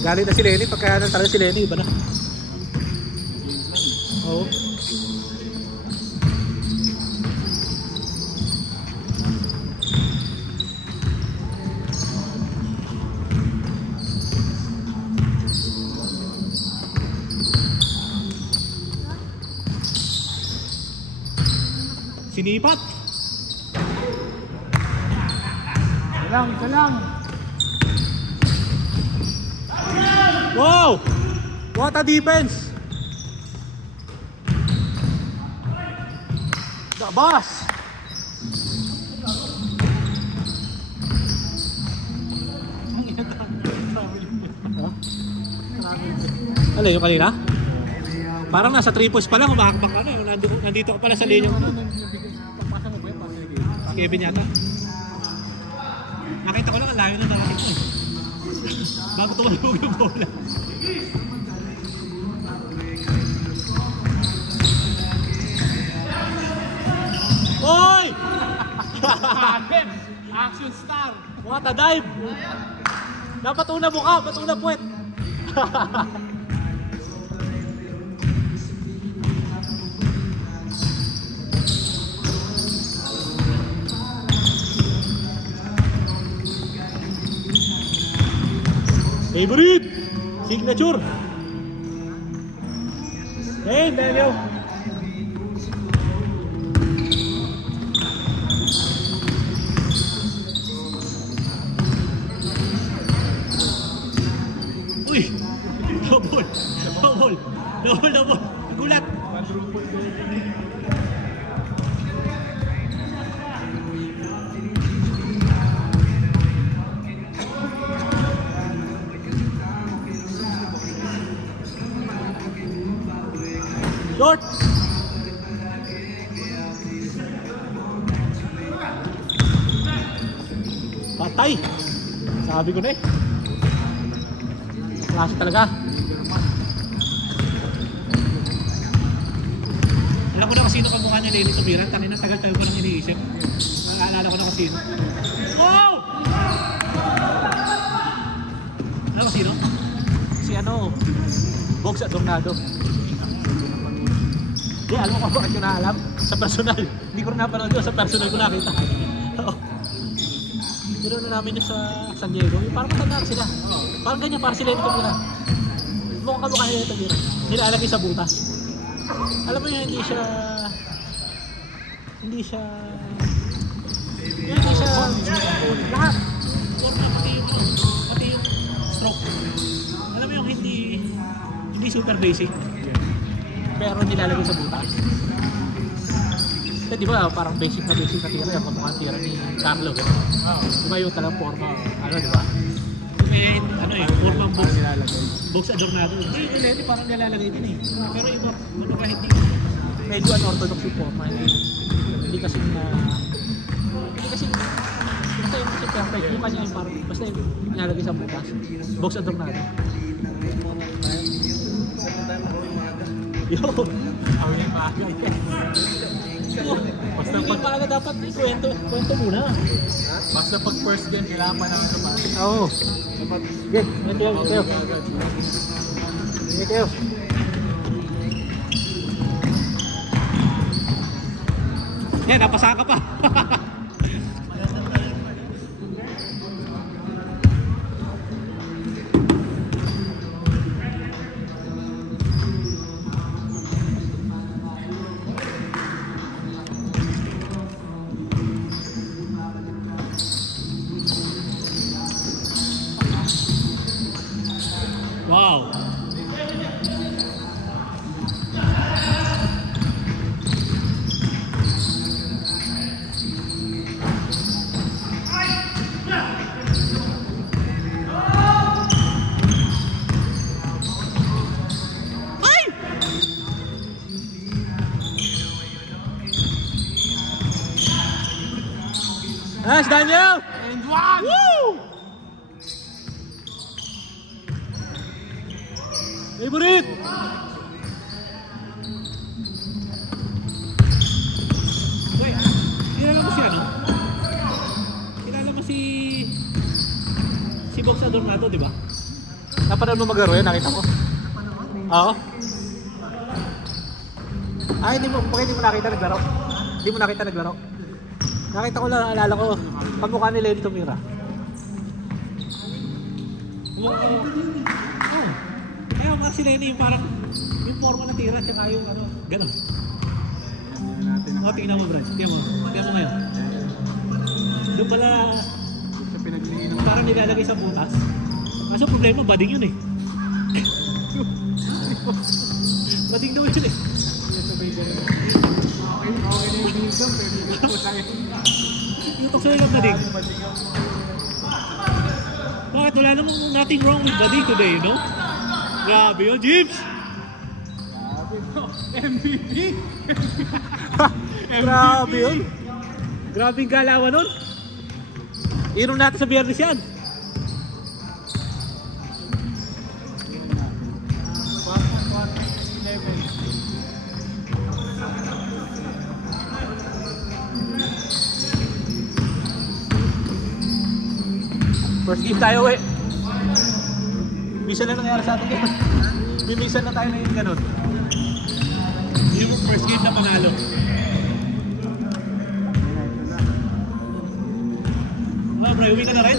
Galing na si Lenny, pagka talaga si Lenny, iba na. Oo. Sinipat. Isa lang. Wow! What a defense! The boss! Ano yung kanina? Parang nasa 3 points pa lang, umakakbak ka na. Nandito ka pala sa linyong. Si Kevin yata. Nakita ko lang, ang layo na nakakita mo. Bago tumalog yung bola. Oy! Action star! What a dive! Dapat una mukha, ba't una puwet? Favorite! Signature! Hey, Daniel! Uy! Double! Double! Double! Double! Gulat! Short! Patay! Sabi ko na eh. Klase talaga. Alam ko na kung sino kamukha niya Lenny Sumiran. Tangin na tagal-tagal ko nang iniisip. Naalala ko na kung sino. Wow! Alam ko sino? Si ano? Bogs Adornado. Hindi, alam mo kung bakit ko naalam? Sa personal. Hindi ko rin napanood yun. Sa personal ko nakita. Pero na namin yun sa San Diego. Parang matandaan sila. Parang ganyan, parang sila yung tumira. Mukhang kamukha nila yung tumira. Nilalagay sa butas. Alam mo yun, hindi siya... Hindi siya... Lahat. Pati yung stroke. Alam mo yung hindi super basic. Pero nilalagay sa butas. Di ba parang basic na tira yung kamukhang tira ni Carlo, gano'n? Di ba yung talang forma, ano, di ba? May, ano eh, formang box Adornado. Hindi, yung Lenny parang nilalagay din eh. Pero iba, ano ba, hindi medyo unorthodox yung forma. Hindi kasi basta yung kasi perfect. Yung kanya yung parang, basta yung nilalagay sa butas. Box Adornado. Yo! Ang yung bagay. Basta pag maaga dapat kwento muna. Basta pag first game, kailangan pa naman sa bata. Oo. Okay, ito. Yan, napasa ka pa. Wow. Nice, Daniel! And one! Woo! Favorite! Wait, kilala mo si ano? Kilala mo si Box Adornado, di ba? Napanood mo maglaro yan? Nakita mo? Oo. Ay, hindi mo nakita naglaro. Hindi mo nakita naglaro. Nakita ko lang, naalala ko. Pagmukha ni Lenny tumira. Oo. Kaya mga si Lenny yung parang yung forma na tira tsaka yung ano, gano'n. O, tingnan mo Brad. Tingnan mo ngayon. Doon pala parang nilalagay sa butas. Kaso problema, bading yun eh. Bading naman yun eh. Yung tukso yung bading. Bakit wala namang nothing wrong with bading today, no? Grabe yun, Jims! MVP! Grabe yun. Grabe yung galawan nun. Inom natin sa biyernes yan. First game tayo eh. Misa na nangyari sa atin yun. Mimisan na tayo na yun ganun. Yung first game na panalo. Bro, uwi ka na rin?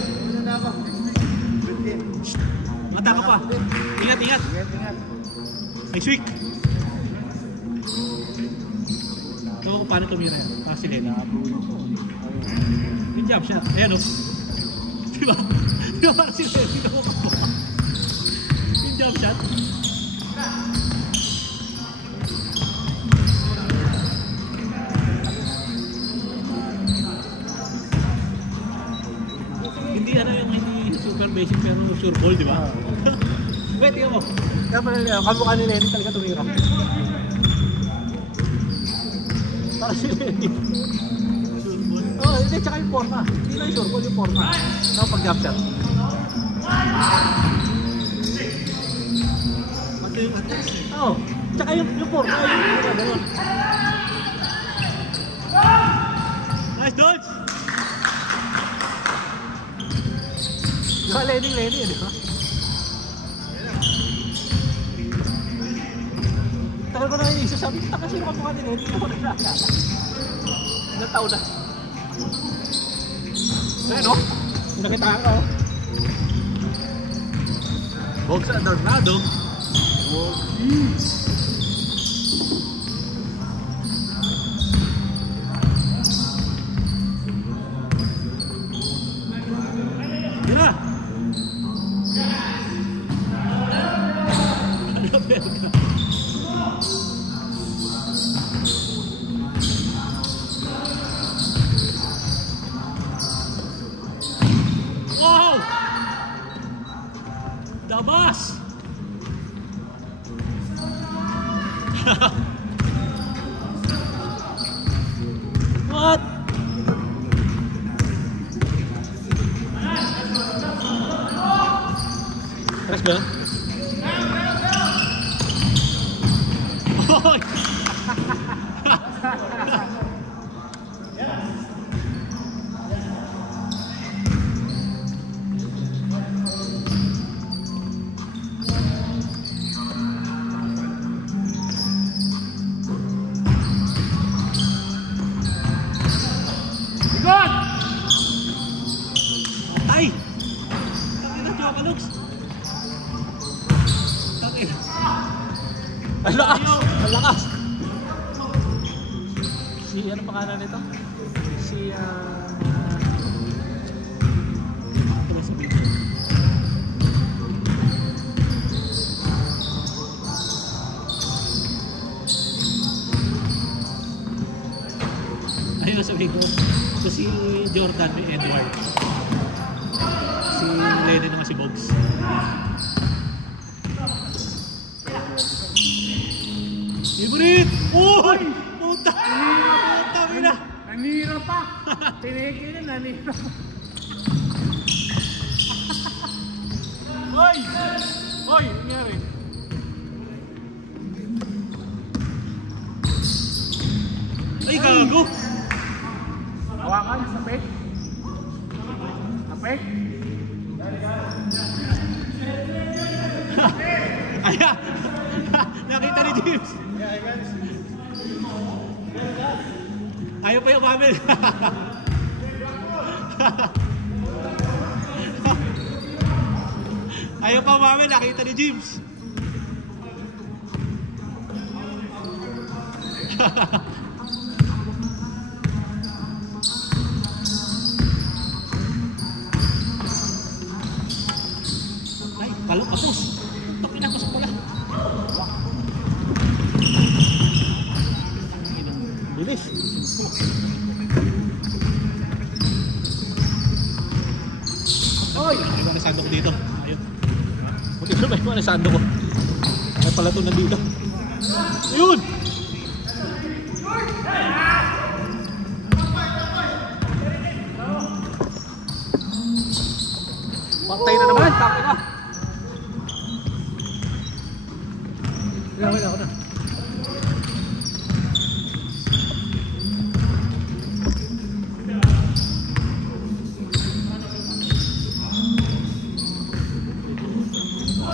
Mata ka pa. Ingat, ingat. Next week. Ito kung paano tumira yan. Kasi nila. Yung jump shot. Ayan o. Diba? Diba parang si Lenny na mukha. Yung jump shot. Hindi ano yung hindi super basic pero sure ball, di ba? Wait, tingnan mo. Kaya pala nila, kamukha ni Lenny talaga tumira. Para si Lenny. Sure ball. Oh, hindi, tsaka yung forma. Hindi lang yung sure ball, yung forma. Saka pag-jump shot. Pati yung attacks eh. Oo, tsaka yung forma, yung gano'n. Nice dodge! Diba Lenny, di ba? Tagal ko na iisa sabi, kasi yung kamukha ni Lenny, hindi ko naglalala. Ilang taon na. Ayan o, nakitaan ka o. Bogs Adornado. Tira! Wow! Dabas! What? Press ba? Oy! Ay! Tangin na, Choka Lux! Tangin. Ang lakas! Ang lakas! Si, ano pangalan nito? Si, ito ba sabihin ko? Ayun na sabihin ko. Ito si Jordan may Edward. Si Lenny naman si Bogs. Favorite! Uy! Puta! Puta! Mina! Nanira pa! Tinigil na, nanira pa! Hoy! Hoy! Nangyari? Ay, gago! Hawakan sa pek. Sa pek. Nakita ni James. Ayaw pa yung mamil. Ayaw pa mamil, nakita ni James. Ay, kalok, kapos. Tapos pinapasok pala. Bilis. Oy! Ay, mga nasando ko dito. Ayun. Buti na ba yung mga nasando ko? Ay pala ito nandito. Ayun! Pantay na naman. Taki na. Wala ako na.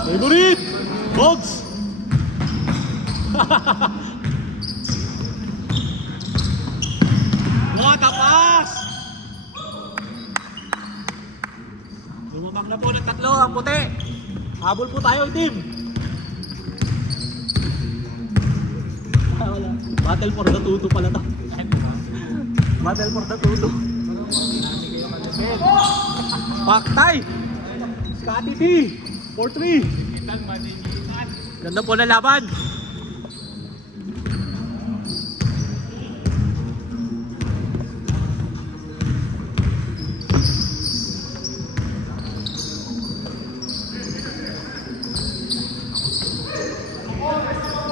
Favorite! Bogs! What a pass! Lumamang na po ng tatlo ang puti. Habol po tayo, team. Wala. Battle for the tuto pala to. Battle for the tuto. Paktay! Scotty D! 4-3. Ganda po na laban.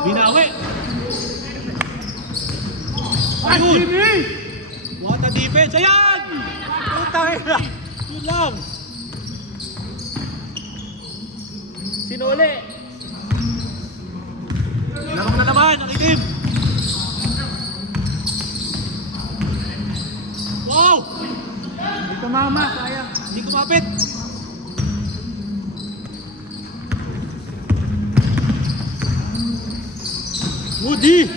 Binawi. Ayun. What a defense. Ayan! Putang ina. Yun lang. Sinuli. Larong na naman ang itim. Wow! Hindi tumama, sayang. Hindi kumapit. Woody!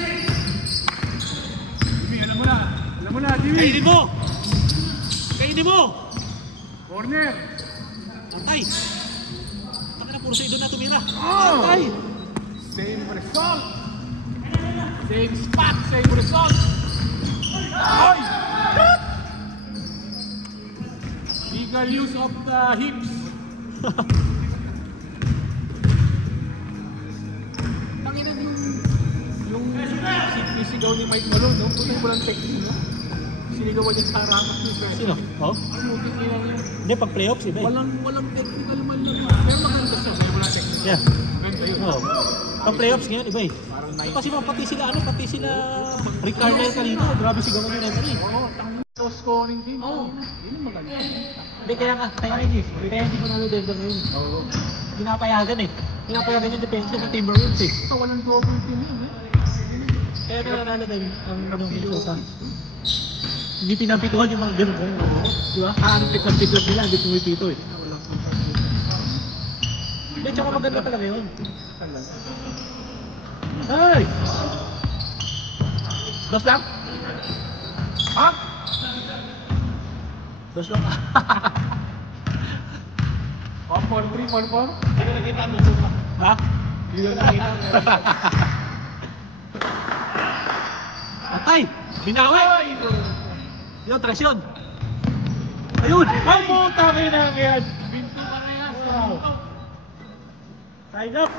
Alam mo na. Alam mo na, Jimmy. Kainin mo! Kainin mo! Corner. Atay! Puro sa idon na tumira. Oh! Ay! Same result. Same spot, same result. Ay! Legal use of the hips. Tanginan yung sisigaw ni Mike Malone, no? Kung walang technique, no? Sinigawan niya sa harapan. Sino? Oh? Smutik nila yun. Hindi, pag playoffs iba eh. Walang technical man lang. Pero maganda siya, may wala technical. Yeah. Ganda yun. Oh. Pag playoffs ngayon, iba eh. Parang Kasi pati sila, pati sila Ricardo yung kanina. Grabe sigawan yung referee. oo, so scoring team. Oo. Yun yung maganda. Hindi, kaya hindi ko nalo Denver ngayon. Oo. Pinapayagan eh. Pinapayagan yung depensa ng Timberwolves eh. Ito, walang double team yun eh. Kaya nanalo tayo ang Minnesota. Hindi pinapituhan yung mga ganun. Di ba? Ang pituhan nila, hindi pumipito eh. Hindi, tsaka maganda talaga yun. Ay! Dos lang? Ha? Dos lang. 1-4-3, 1-4? Hindi ko nakita ang muso pa. Ha? Hindi ko nakita. Atay! Binawi! Yun, tres yun. Ayun! Ay, puta kayo na yan! Binto ka na yan! Sign up!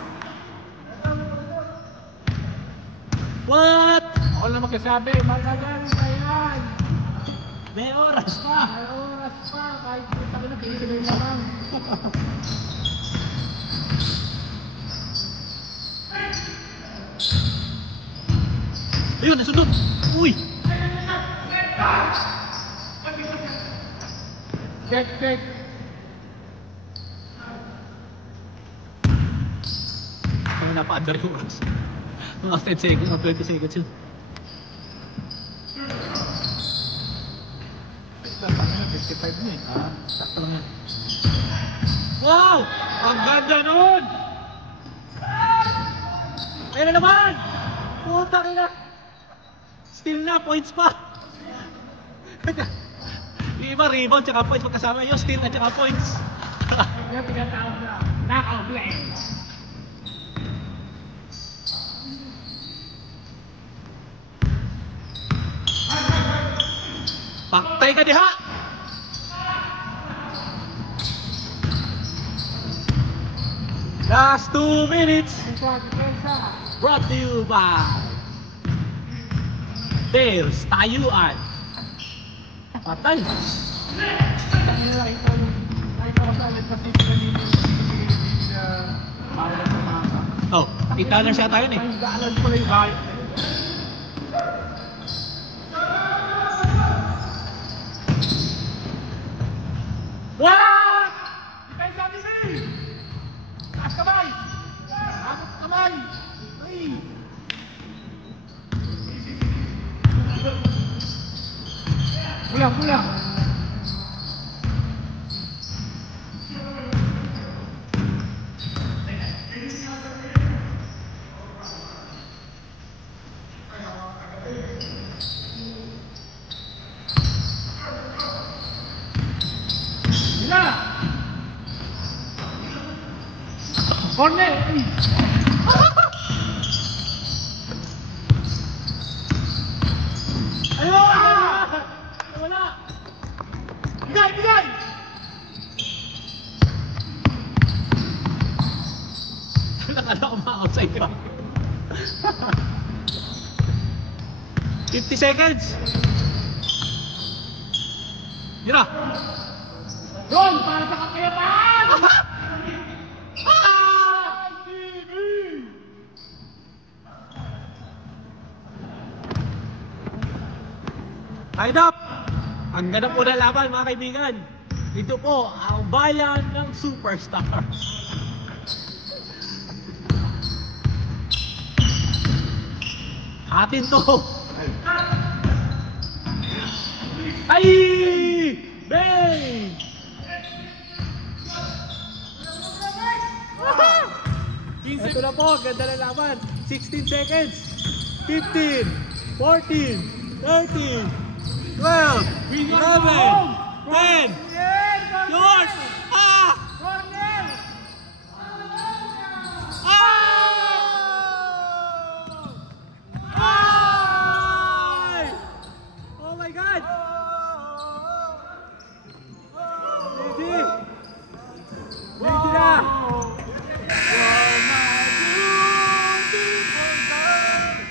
What? Ako lang magsasabi, magagaling pa yan! May oras pa! May oras pa, kahit puta ka na, pinigil naman. Ayun, nasunod! Uy! Check, check! Ano napa-under yung oras? Mga 10 seconds o 20 seconds yun. Dapat na, 55 na eh. Sakto lang yan. Wow! Ang ganda nun! Ayun na naman! Puta na! Still na, points pa! Yung iba, rebound tsaka points. Magkasama yun, steal at tsaka points. Yung tinatawag na knockout play. Paktay ka diha! Last 2 minutes brought to you by Tales Tayuan. Patay! Nakita ko sa ulit kasi kanina bawal sa masa. Oh, kita lang siya tayo eh. Ay, daanan ko na yung bahay. Wala! Defense sa atin, taas kamay! Takot kamay! Three! Pula! Corner! Ayun! Wala! Bigay! Nakala ko ma-outside ka. 50 seconds! Yun na! Yun! Para sa kakayapaan! Tied up! Ang ganda po na laban mga kaibigan. Ito po ang bayan ng superstar. Atin to. Ay! Bang! Ito na po, ganda na laban. 16 seconds. 15, 14, 13, 12, 11, 10, George! Ah! Corner! Ay! Oh my God!